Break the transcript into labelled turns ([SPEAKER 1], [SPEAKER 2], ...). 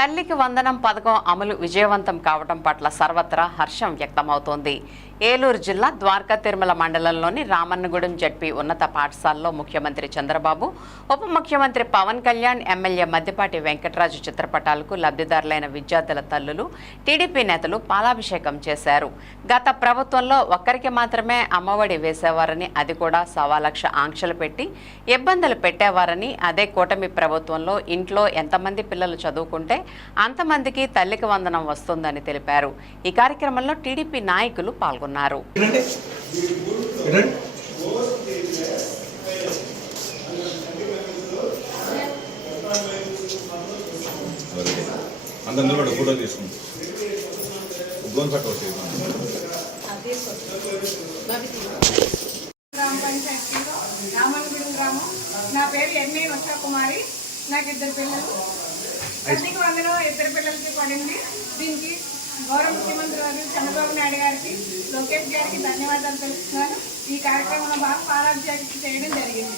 [SPEAKER 1] తల్లికి వందనం పథకం అమలు విజయవంతం కావడం పట్ల సర్వత్రా హర్షం వ్యక్తమవుతోంది. ఏలూరు జిల్లా ద్వారకా తిరుమల మండలంలోని రామన్నగూడెం జడ్పీ ఉన్నత పాఠశాలలో ముఖ్యమంత్రి చంద్రబాబు ఉప ముఖ్యమంత్రి పవన్ కళ్యాణ్ ఎమ్మెల్యే మద్దిపాటి వెంకటరాజు చిత్రపటాలకు లబ్ధిదారులైన విద్యార్థుల తల్లులు టీడీపీ నేతలు పాలాభిషేకం చేశారు. గత ప్రభుత్వంలో ఒక్కరికి మాత్రమే అమ్మఒడి వేసేవారని అది కూడా సవాలక్ష ఆంక్షలు పెట్టి ఇబ్బందులు పెట్టేవారని అదే కూటమి ప్రభుత్వంలో ఇంట్లో ఎంతమంది పిల్లలు చదువుకుంటే అంతమందికి తల్లికి వందనం వస్తుందని తెలిపారు. ఈ కార్యక్రమంలో టీడీపీ నాయకులు పాల్గొన్నారు.
[SPEAKER 2] ఫోటో గోన్
[SPEAKER 3] గ్రామ పంచాయతీలో రామన్గూడెం గ్రామం. నా పేరు ఎన్ఏ కుమారి నాకు ఇద్దరు పిల్లలు. తల్లికి వందనం ఇద్దరు పిల్లలకి పడింది దీనికి గౌరవ ముఖ్యమంత్రి గారు చంద్రబాబు నాయుడు గారికి లోకేష్ గారికి ధన్యవాదాలు తెలుపుతున్నాను. ఈ కార్యక్రమంలో బాగా పాలాభిషేకం చేయడం జరిగింది.